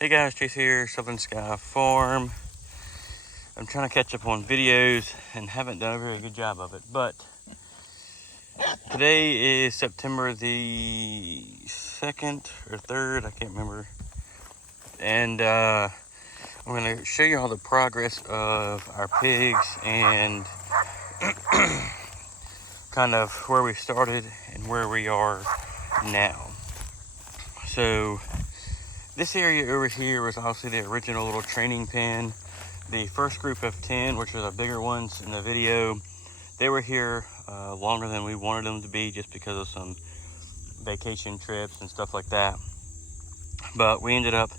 Hey guys, Chase here, Southern Sky Farm. I'm trying to catch up on videos and haven't done a very good job of it, but today is September the 2nd or 3rd, I can't remember. And I'm going to show you all the progress of our pigs and kind of where we started and where we are now. So this area over here was obviously the original little training pen. The first group of 10, which are the bigger ones in the video, they were here longer than we wanted them to be just because of some vacation trips and stuff like that. But we ended up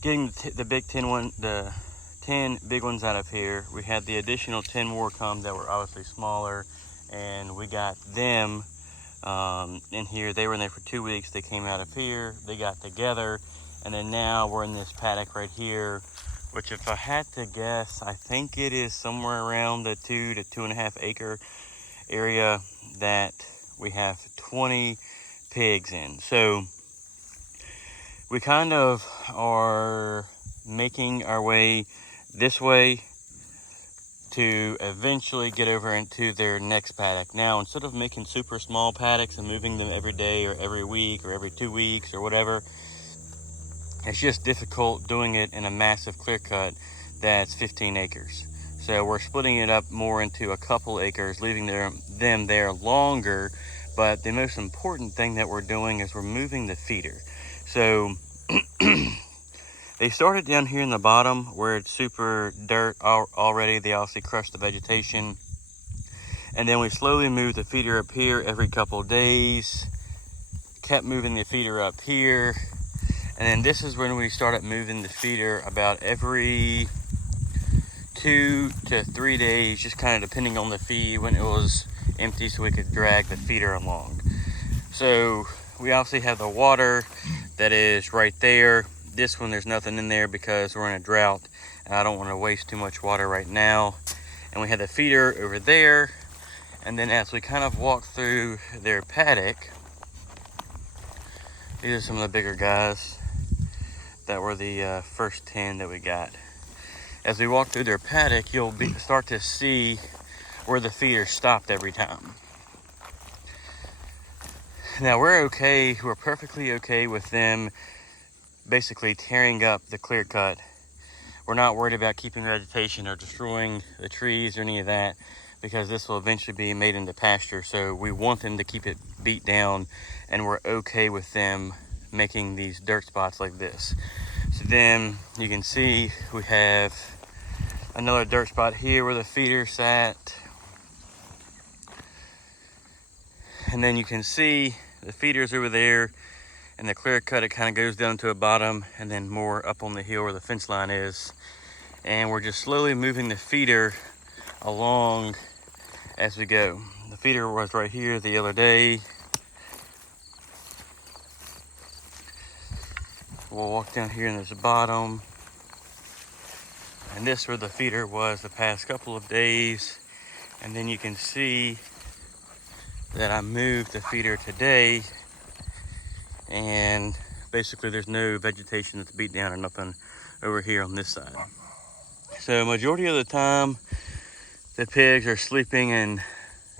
getting the 10 big ones out of here. We had the additional 10 more come that were obviously smaller, and we got them in here. They were in there for 2 weeks. They came out of here, they got together, and then now we're in this paddock right here, which if I had to guess, I think it is somewhere around the 2 to 2.5 acre area that we have 20 pigs in. So we kind of are making our way this way to eventually get over into their next paddock. Now, instead of making super small paddocks and moving them every day or every week or every 2 weeks or whatever, it's just difficult doing it in a massive clear cut that's 15 acres. So we're splitting it up more into a couple acres, leaving them there longer. But the most important thing that we're doing is we're moving the feeder. So they started down here in the bottom where it's super dirt already. They obviously crushed the vegetation. And then we slowly moved the feeder up here every couple days. Kept moving the feeder up here. And then this is when we started moving the feeder about every 2 to 3 days, just kind of depending on the feed when it was empty, so we could drag the feeder along. So we obviously have the water that is right there. This one, there's nothing in there because we're in a drought and I don't want to waste too much water right now. And we have the feeder over there. And then as we kind of walk through their paddock, these are some of the bigger guys that were the first 10 that we got. As we walk through their paddock, you'll start to see where the feeder stopped every time. Now we're perfectly okay with them basically tearing up the clear cut. We're not worried about keeping vegetation or destroying the trees or any of that, because this will eventually be made into pasture. So we want them to keep it beat down, and we're okay with them making these dirt spots like this. So then you can see we have another dirt spot here where the feeder sat. And then you can see the feeder's over there, and the clear cut, it kind of goes down to a bottom and then more up on the hill where the fence line is. And we're just slowly moving the feeder along as we go. The feeder was right here the other day. We'll walk down here and there's a bottom. And this is where the feeder was the past couple of days. And then you can see that I moved the feeder today. And basically there's no vegetation that's beat down or nothing over here on this side. So majority of the time, the pigs are sleeping and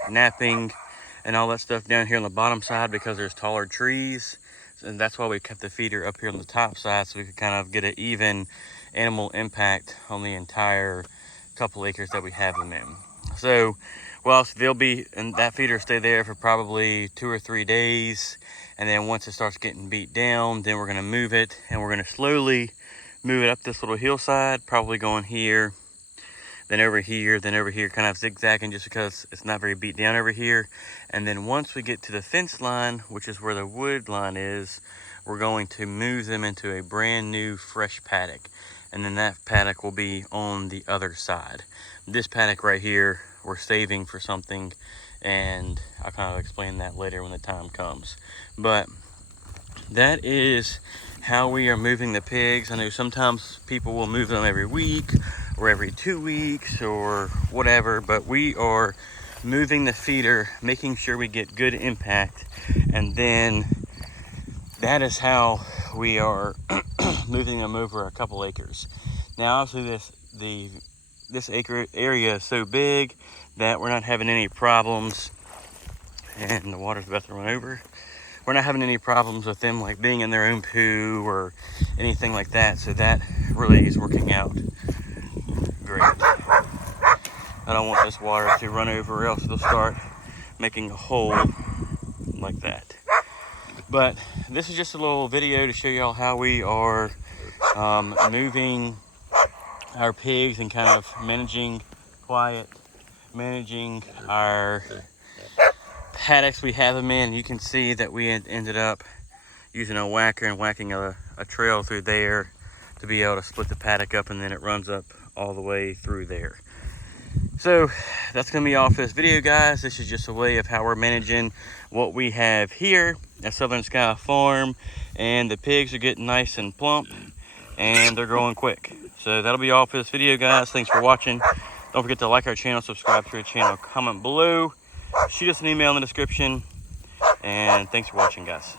napping and all that stuff down here on the bottom side because there's taller trees. And that's why we kept the feeder up here on the top side, so we could kind of get an even animal impact on the entire couple acres that we have them in. So, well, they'll be, and that feeder stay there for probably 2 or 3 days. And then once it starts getting beat down, then we're gonna move it, and we're gonna slowly move it up this little hillside, probably going here, then over here, kind of zigzagging just because it's not very beat down over here. And then once we get to the fence line, which is where the wood line is, we're going to move them into a brand new fresh paddock. And then that paddock will be on the other side. This paddock right here, we're saving for something, and I'll kind of explain that later when the time comes. But that is how we are moving the pigs. I know sometimes people will move them every week or every 2 weeks or whatever, but we are moving the feeder, making sure we get good impact, and then that is how we are moving them over a couple acres. Now, obviously, this acre area is so big that we're not having any problems, and the water's about to run over. We're not having any problems with them like being in their own poo or anything like that. So that really is working out great. I don't want this water to run over, or else it'll start making a hole like that. But this is just a little video to show y'all how we are moving our pigs and kind of managing our paddocks we have them in. You can see that we ended up using a whacker and whacking a trail through there to be able to split the paddock up, and then it runs up all the way through there. So that's going to be all for this video, guys. This is just a way of how we're managing what we have here at Southern Sky Farm, and the pigs are getting nice and plump and they're growing quick. So that'll be all for this video, guys. Thanks for watching. Don't forget to like our channel, subscribe to our channel, comment below, shoot us an email in the description, and thanks for watching, guys.